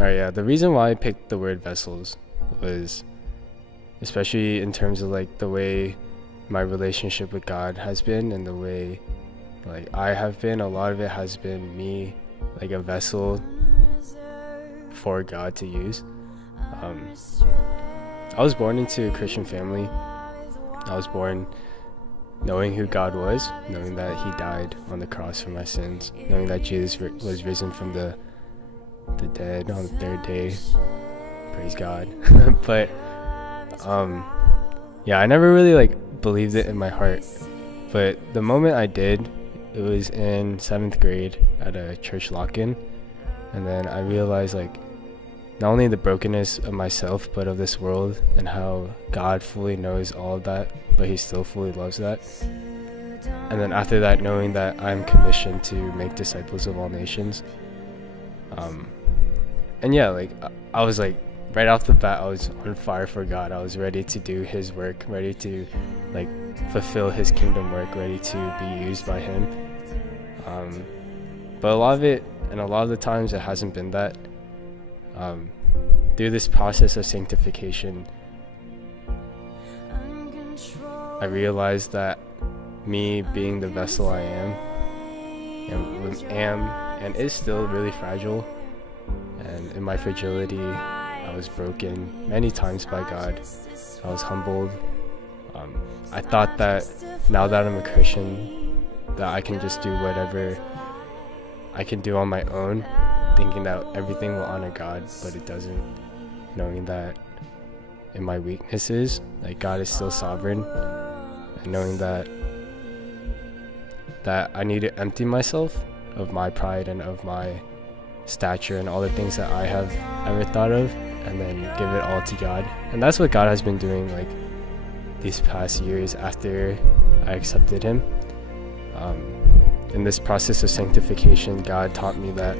Alright, yeah. The reason why I picked the word vessels was especially in terms of like the way my relationship with God has been and the way like I have been. A lot of it has been me like a vessel for God to use. I was born into a Christian family. I was born knowing who God was, knowing that he died on the cross for my sins, knowing that Jesus was risen from the dead on the third day. Praise God. But yeah, I never really like believed it in my heart. But the moment I did, it was in 7th grade at a church lock-in. And then I realized like not only the brokenness of myself, but of this world, and how God fully knows all of that, but he still fully loves that. And then after that, knowing that I'm commissioned to make disciples of all nations. And yeah, like I was like, right off the bat, I was on fire for God. I was ready to do his work, ready to like fulfill his kingdom work, ready to be used by him. But a lot of it, and a lot of the times it hasn't been that. Through this process of sanctification, I realized that me being the vessel I am and is still really fragile, and in my fragility I was broken many times by God. I was humbled. I thought that now that I'm a Christian, that I can just do whatever I can do on my own, thinking that everything will honor God, but it doesn't. Knowing that in my weaknesses, like God is still sovereign, and knowing that I need to empty myself of my pride and of my stature and all the things that I have ever thought of, and then give it all to God. And that's what God has been doing like these past years after I accepted him. In this process of sanctification, God taught me that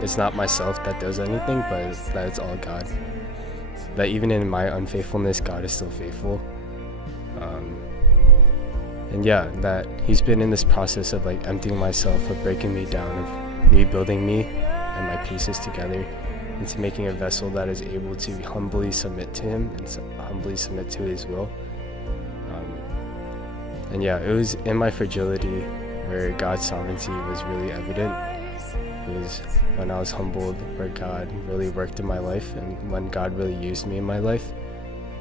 it's not myself that does anything, but that it's all God. That even in my unfaithfulness, God is still faithful. And yeah, that he's been in this process of like emptying myself, of breaking me down, of rebuilding me and my pieces together into making a vessel that is able to humbly submit to him and humbly submit to his will. And yeah, it was in my fragility where God's sovereignty was really evident. It was when I was humbled where God really worked in my life, and when God really used me in my life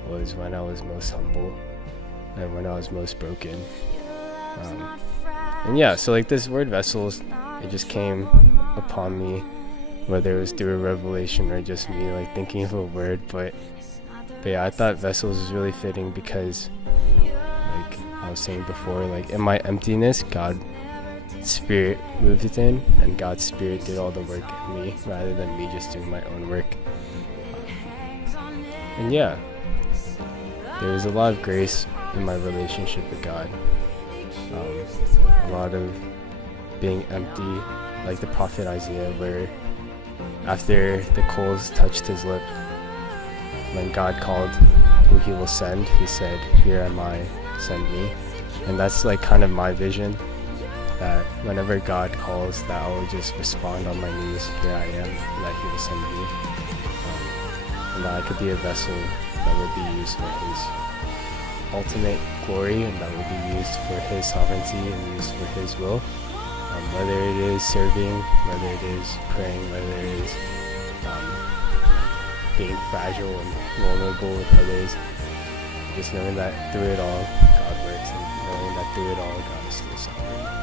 was when I was most humble and when I was most broken. And yeah, so like this word vessels, it just came upon me, whether it was through a revelation or just me like thinking of a word, but yeah, I thought vessels was really fitting because like I was saying before, like in my emptiness, God's spirit moved it in, and God's spirit did all the work in me rather than me just doing my own work. And yeah, there was a lot of grace in my relationship with God. A lot of being empty, like the prophet Isaiah, where after the coals touched his lip, when God called who he will send, he said, "Here am I, send me." And that's like kind of my vision, that whenever God calls, that I will just respond on my knees, "Here I am," that he will send me, and that I could be a vessel that will be used for his ultimate glory, and that will be used for his sovereignty and used for his will, whether it is serving, whether it is praying, whether it is being fragile and vulnerable with others. Just knowing that through it all God works, and knowing that through it all God is still sovereign.